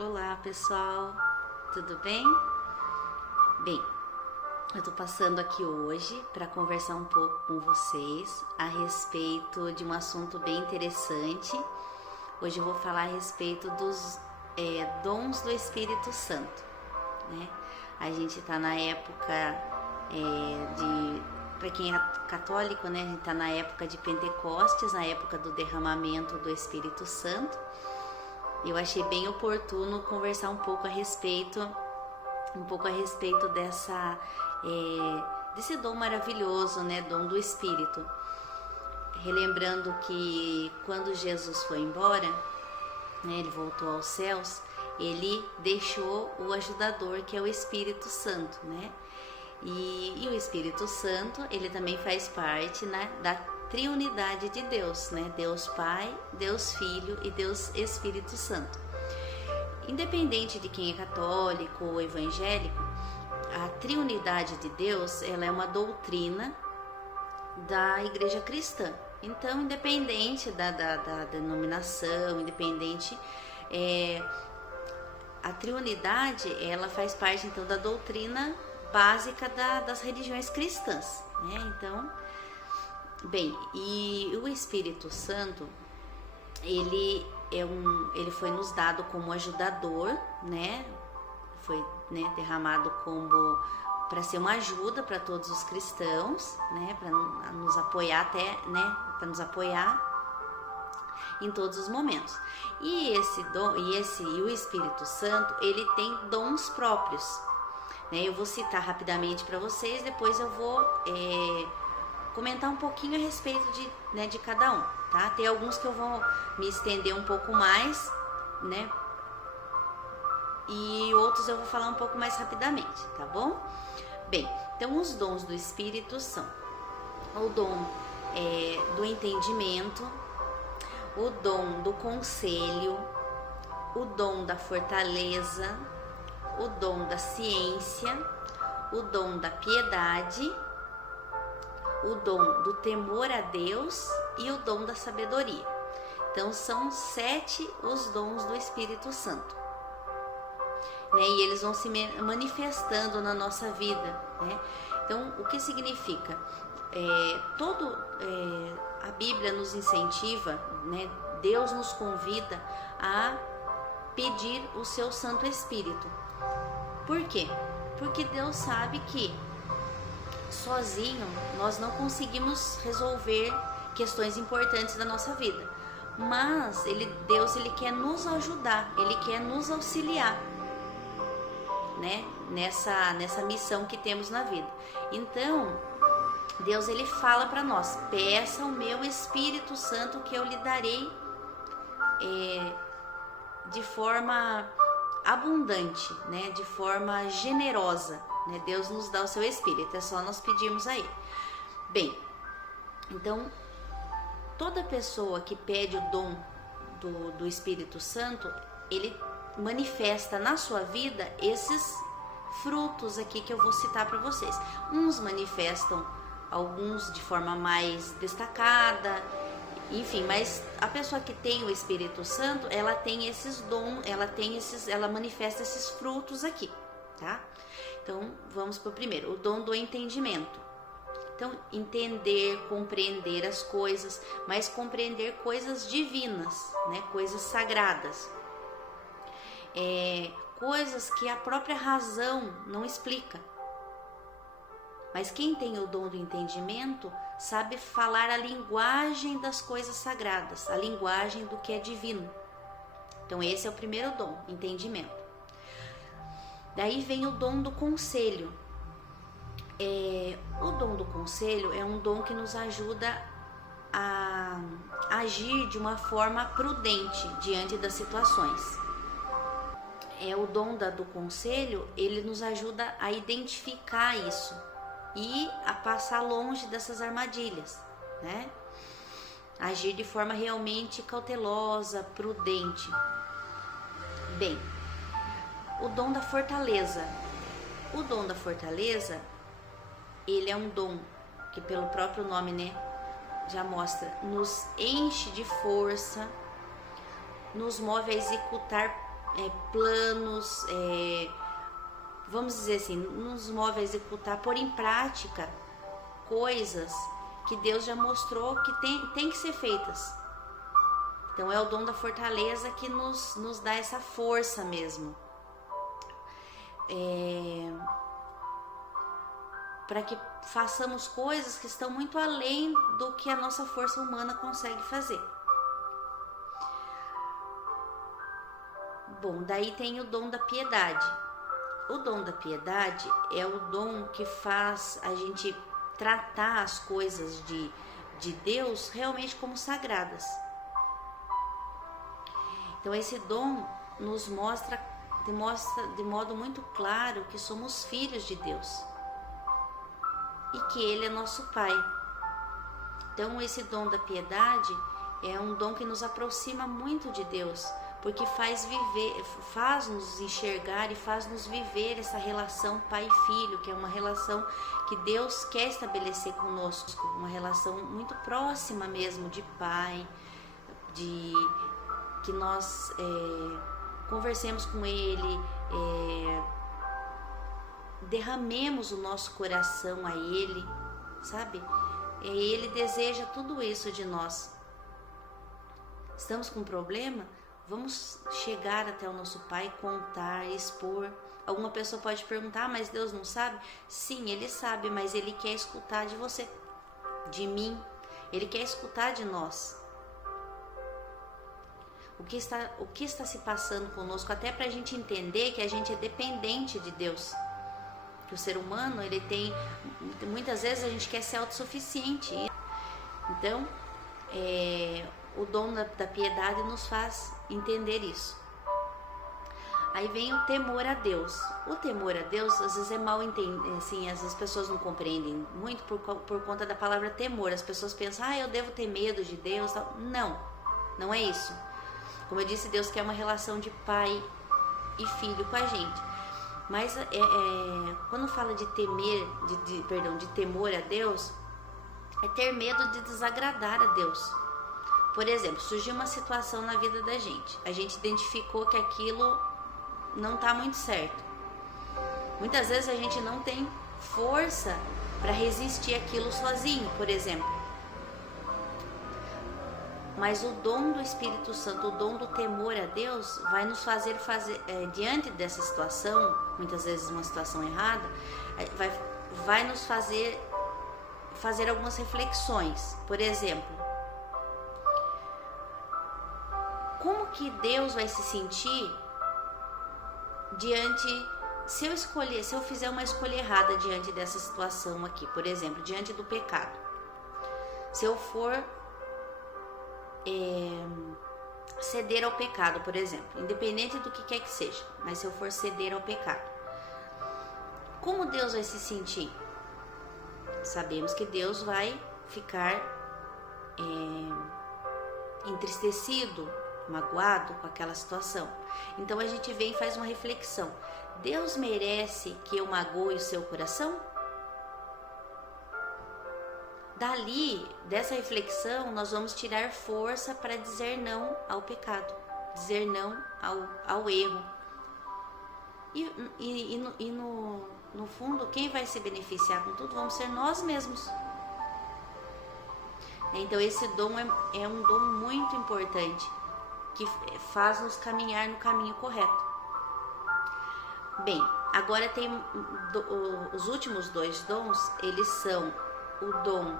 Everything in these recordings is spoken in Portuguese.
Olá pessoal, tudo bem? Bem, eu tô passando aqui hoje para conversar um pouco com vocês a respeito de um assunto bem interessante. Hoje eu vou falar a respeito dos dons do Espírito Santo, né? A gente tá na época para quem é católico, né? A gente tá na época de Pentecostes, na época do derramamento do Espírito Santo. Eu achei bem oportuno conversar um pouco a respeito desse dom maravilhoso, né, dom do Espírito. Relembrando que quando Jesus foi embora, né, ele voltou aos céus, ele deixou o ajudador, que é o Espírito Santo, né? E o Espírito Santo, ele também faz parte, né, da triunidade de Deus, né? Deus Pai, Deus Filho e Deus Espírito Santo. Independente de quem é católico ou evangélico, a triunidade de Deus, ela é uma doutrina da igreja cristã. Então, independente da denominação, a triunidade, ela faz parte então da doutrina básica das religiões cristãs, né? Então, bem, e o Espírito Santo, ele foi nos dado como ajudador, né? Foi, né, derramado como para ser uma ajuda para todos os cristãos, né? Para nos apoiar para nos apoiar em todos os momentos. E o Espírito Santo, ele tem dons próprios, né? Eu vou citar rapidamente para vocês, depois eu vou comentar um pouquinho a respeito de cada um, tá? Tem alguns que eu vou me estender um pouco mais, né? E outros eu vou falar um pouco mais rapidamente, tá bom? Bem, então os dons do Espírito são o dom do entendimento, o dom do conselho, o dom da fortaleza, o dom da ciência, o dom da piedade, o dom do temor a Deus e o dom da sabedoria. Então são 7 os dons do Espírito Santo, né? E eles vão se manifestando na nossa vida, né? Então o que significa? A Bíblia nos incentiva, né? Deus nos convida a pedir o seu Santo Espírito. Por quê? Porque Deus sabe que sozinho nós não conseguimos resolver questões importantes da nossa vida, mas Deus quer nos ajudar, Ele quer nos auxiliar, né, nessa missão que temos na vida. Então Deus, ele fala para nós: peça o meu Espírito Santo que eu lhe darei de forma abundante, né, de forma generosa, né? Deus nos dá o seu Espírito, é só nós pedirmos a Ele. Bem, então toda pessoa que pede o dom do Espírito Santo, ele manifesta na sua vida esses frutos aqui que eu vou citar para vocês. Uns manifestam, alguns de forma mais destacada, enfim, mas a pessoa que tem o Espírito Santo, ela tem esses dons, ela manifesta esses frutos aqui, tá? Então, vamos para o primeiro, o dom do entendimento. Então, entender, compreender as coisas, mas compreender coisas divinas, né? Coisas sagradas. Coisas que a própria razão não explica. Mas quem tem o dom do entendimento sabe falar a linguagem das coisas sagradas, a linguagem do que é divino. Então esse é o primeiro dom, entendimento. Daí vem o dom do conselho. O dom do conselho é um dom que nos ajuda a agir de uma forma prudente diante das situações. O dom do conselho, ele nos ajuda a identificar isso e a passar longe dessas armadilhas, né? Agir de forma realmente cautelosa, prudente. Bem, o dom da fortaleza. O dom da fortaleza, ele é um dom que, pelo próprio nome, né, já mostra, nos enche de força, nos move a executar planos, vamos dizer assim, nos move a executar, pôr em prática coisas que Deus já mostrou que tem que ser feitas. Então é o dom da fortaleza que nos dá essa força mesmo. Para que façamos coisas que estão muito além do que a nossa força humana consegue fazer. Bom, daí tem o dom da piedade. O dom da piedade é o dom que faz a gente tratar as coisas de Deus realmente como sagradas. Então esse dom nos demonstra de modo muito claro que somos filhos de Deus e que Ele é nosso Pai. Então esse dom da piedade é um dom que nos aproxima muito de Deus, porque faz-nos enxergar e faz-nos viver essa relação pai e filho, que é uma relação que Deus quer estabelecer conosco, uma relação muito próxima mesmo de pai, de que nós conversemos com Ele, derramemos o nosso coração a Ele, sabe? Ele deseja tudo isso de nós. Estamos com um problema? Vamos chegar até o nosso Pai, contar, expor. Alguma pessoa pode perguntar, mas Deus não sabe? Sim, Ele sabe, mas Ele quer escutar de você, de mim. Ele quer escutar de nós. O que está se passando conosco, até para a gente entender que a gente é dependente de Deus. Que o ser humano, ele tem, muitas vezes a gente quer ser autossuficiente. Então, o dom da piedade nos faz entender isso. Aí vem o temor a Deus. O temor a Deus, às vezes é mal entendido, assim, às vezes as pessoas não compreendem muito por conta da palavra temor. As pessoas pensam, eu devo ter medo de Deus. Não é isso. Como eu disse, Deus quer uma relação de pai e filho com a gente. Mas quando fala de de temor a Deus, é ter medo de desagradar a Deus. Por exemplo, surgiu uma situação na vida da gente. A gente identificou que aquilo não está muito certo. Muitas vezes a gente não tem força para resistir àquilo sozinho, por exemplo. Mas o dom do Espírito Santo, o dom do temor a Deus, vai nos fazer diante dessa situação, muitas vezes uma situação errada, vai nos fazer algumas reflexões. Por exemplo, como que Deus vai se sentir se eu fizer uma escolha errada diante dessa situação aqui, por exemplo, diante do pecado? Se eu for ceder ao pecado, por exemplo, independente do que quer que seja, mas se eu for ceder ao pecado, como Deus vai se sentir? Sabemos que Deus vai ficar entristecido, magoado com aquela situação. Então a gente vem e faz uma reflexão. Deus merece que eu magoe o seu coração? Dali, dessa reflexão, nós vamos tirar força para dizer não ao pecado, dizer não ao erro. E no fundo, quem vai se beneficiar com tudo vamos ser nós mesmos. Então esse dom é um dom muito importante, que faz-nos caminhar no caminho correto. Bem, agora tem os últimos dois dons, eles são o dom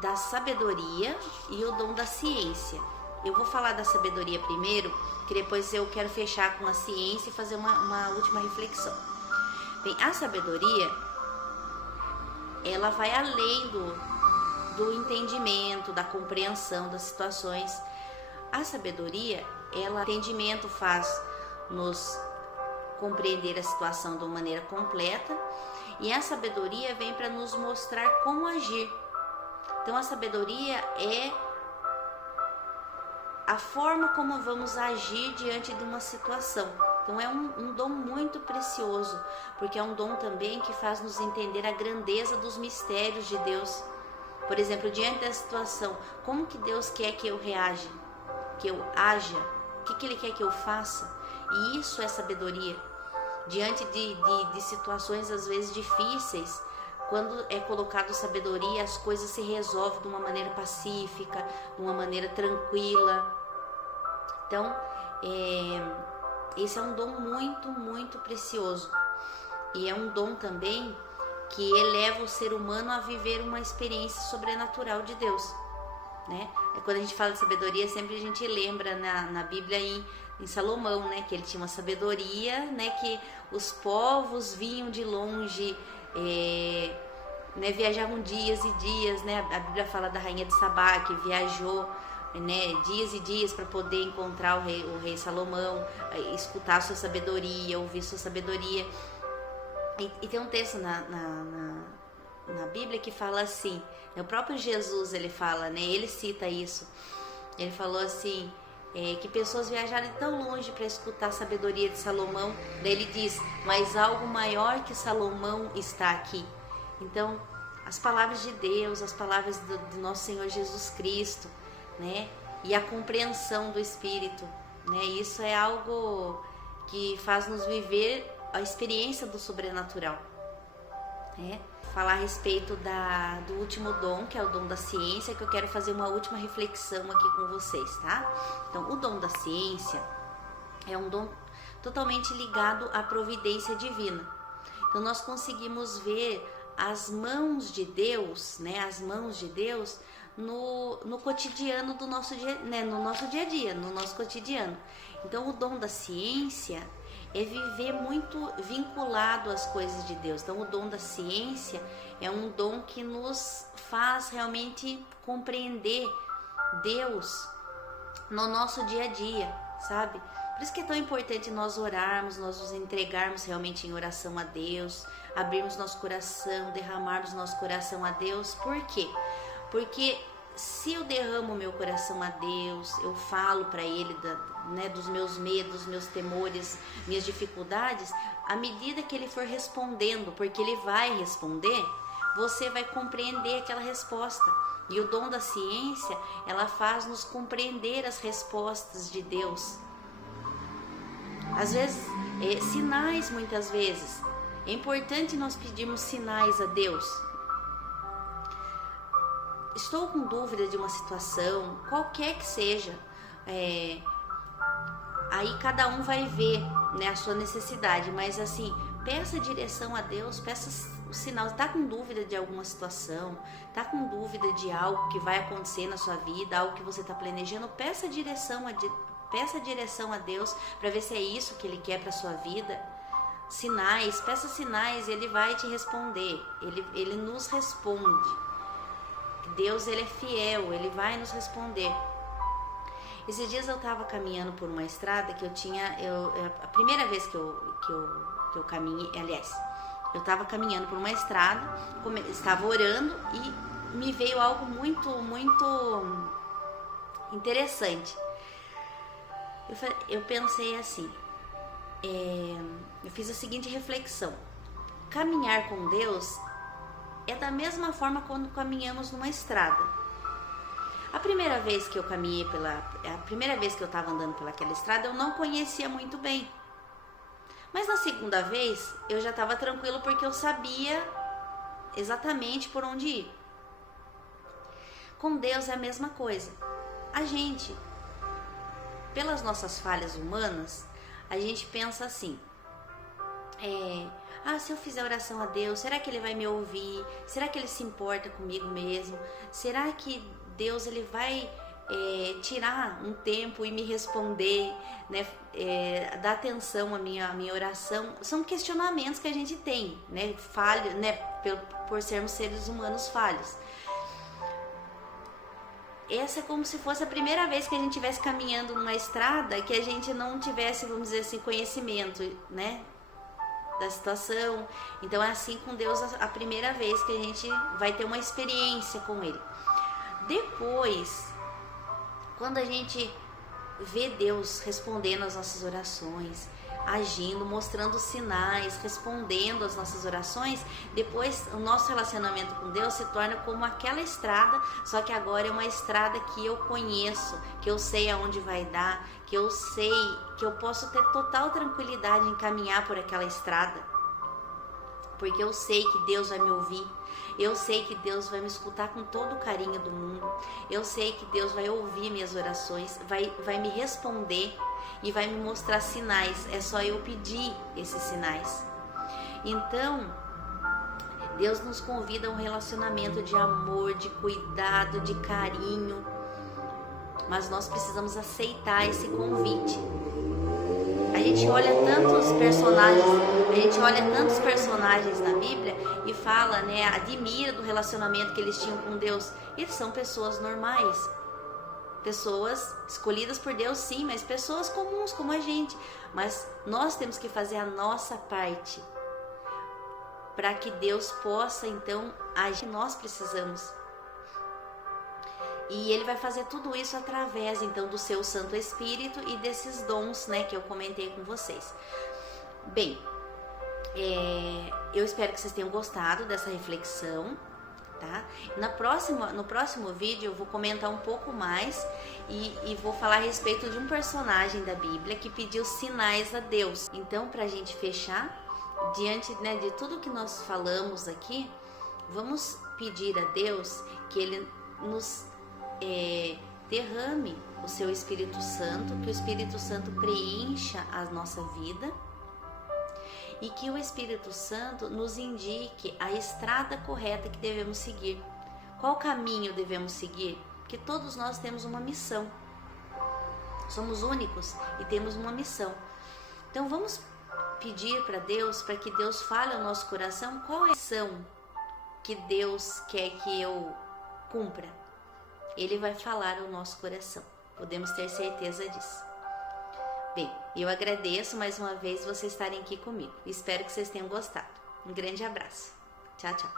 da sabedoria e o dom da ciência. Eu vou falar da sabedoria primeiro, que depois eu quero fechar com a ciência e fazer uma última reflexão. Bem, a sabedoria, ela vai além do entendimento, da compreensão das situações. A sabedoria, o entendimento faz-nos compreender a situação de uma maneira completa, e a sabedoria vem para nos mostrar como agir. Então a sabedoria é a forma como vamos agir diante de uma situação. Então é um dom muito precioso, porque é um dom também que faz nos entender a grandeza dos mistérios de Deus. Por exemplo, diante da situação, como que Deus quer que eu reaja, que eu haja, que Ele quer que eu faça. E isso é sabedoria. Diante de situações às vezes difíceis, quando é colocado sabedoria, as coisas se resolvem de uma maneira pacífica, de uma maneira tranquila. Então, esse é um dom muito, muito precioso. E é um dom também que eleva o ser humano a viver uma experiência sobrenatural de Deus, né? Quando a gente fala de sabedoria, sempre a gente lembra na Bíblia em Salomão, né? Que ele tinha uma sabedoria, né? Que os povos vinham de longe, né? Viajavam dias e dias, né? A Bíblia fala da rainha de Sabá, que viajou, né, dias e dias para poder encontrar o rei Salomão, escutar sua sabedoria, ouvir sua sabedoria. E tem um texto na Bíblia que fala assim, o próprio Jesus ele fala, né, ele cita isso, ele falou assim, que pessoas viajaram tão longe para escutar a sabedoria de Salomão, daí ele diz, mas algo maior que Salomão está aqui. Então, as palavras de Deus, as palavras do nosso Senhor Jesus Cristo, né, e a compreensão do Espírito, né, isso é algo que faz nos viver a experiência do sobrenatural, né? Falar a respeito do último dom, que é o dom da ciência, que eu quero fazer uma última reflexão aqui com vocês, tá? Então, o dom da ciência é um dom totalmente ligado à providência divina. Então, nós conseguimos ver as mãos de Deus, né? As mãos de Deus no cotidiano do nosso dia, né? No nosso dia a dia, no nosso cotidiano. Então, o dom da ciência é viver muito vinculado às coisas de Deus. Então, o dom da ciência é um dom que nos faz realmente compreender Deus no nosso dia a dia, sabe? Por isso que é tão importante nós orarmos, nós nos entregarmos realmente em oração a Deus, abrirmos nosso coração, derramarmos nosso coração a Deus. Por quê? Porque se eu derramo meu coração a Deus, eu falo para Ele né, dos meus medos, meus temores, minhas dificuldades, à medida que Ele for respondendo, porque Ele vai responder, você vai compreender aquela resposta. E o dom da ciência, ela faz nos compreender as respostas de Deus. Às vezes, sinais muitas vezes. É importante nós pedirmos sinais a Deus. Estou com dúvida de uma situação, qualquer que seja, aí cada um vai ver, né, a sua necessidade, mas assim, peça direção a Deus, peça o sinal. Está com dúvida de alguma situação, está com dúvida de algo que vai acontecer na sua vida, algo que você está planejando, peça direção a Deus para ver se é isso que Ele quer para sua vida. Sinais, peça sinais, Ele vai te responder, Ele nos responde. Deus, Ele é fiel, Ele vai nos responder. Esses dias eu estava caminhando por uma estrada que a primeira vez que eu caminhei, aliás, eu estava caminhando por uma estrada, estava orando e me veio algo muito, muito interessante. Eu pensei assim, eu fiz a seguinte reflexão: caminhar com Deus é da mesma forma quando caminhamos numa estrada. A primeira vez que eu caminhei a primeira vez que eu estava andando pelaquela estrada, eu não conhecia muito bem. Mas na segunda vez, eu já estava tranquilo porque eu sabia exatamente por onde ir. Com Deus é a mesma coisa. A gente, pelas nossas falhas humanas, a gente pensa assim, se eu fizer oração a Deus, será que Ele vai me ouvir? Será que Ele se importa comigo mesmo? Será que Deus ele vai tirar um tempo e me responder, né? Dar atenção à minha oração? São questionamentos que a gente tem, né? Falha, né? Por sermos seres humanos falhos. Essa é como se fosse a primeira vez que a gente estivesse caminhando numa estrada que a gente não tivesse, vamos dizer assim, conhecimento, né, da situação. Então é assim com Deus a primeira vez que a gente vai ter uma experiência com Ele. Depois, quando a gente vê Deus respondendo às nossas orações, agindo, mostrando sinais, respondendo às nossas orações, depois o nosso relacionamento com Deus se torna como aquela estrada, só que agora é uma estrada que eu conheço, que eu sei aonde vai dar, que eu sei que eu posso ter total tranquilidade em caminhar por aquela estrada, porque eu sei que Deus vai me ouvir, eu sei que Deus vai me escutar com todo o carinho do mundo, eu sei que Deus vai ouvir minhas orações, vai me responder e vai me mostrar sinais, é só eu pedir esses sinais. Então, Deus nos convida a um relacionamento de amor, de cuidado, de carinho, mas nós precisamos aceitar esse convite. A gente olha tantos personagens na Bíblia e fala, né, admira do relacionamento que eles tinham com Deus. Eles são pessoas normais, pessoas escolhidas por Deus, sim, mas pessoas comuns como a gente. Mas nós temos que fazer a nossa parte para que Deus possa então agir. Nós precisamos. E Ele vai fazer tudo isso através então do seu Santo Espírito e desses dons, né, que eu comentei com vocês. Bem, eu espero que vocês tenham gostado dessa reflexão, tá? No próximo vídeo eu vou comentar um pouco mais e vou falar a respeito de um personagem da Bíblia que pediu sinais a Deus. Então, para a gente fechar, diante, né, de tudo que nós falamos aqui, vamos pedir a Deus que Ele nos derrame o seu Espírito Santo, que o Espírito Santo preencha a nossa vida e que o Espírito Santo nos indique a estrada correta que devemos seguir. Qual caminho devemos seguir? Porque todos nós temos uma missão. Somos únicos e temos uma missão. Então vamos pedir para Deus, para que Deus fale ao nosso coração qual é a missão que Deus quer que eu cumpra. Ele vai falar ao nosso coração. Podemos ter certeza disso. Bem, eu agradeço mais uma vez vocês estarem aqui comigo. Espero que vocês tenham gostado. Um grande abraço. Tchau, tchau.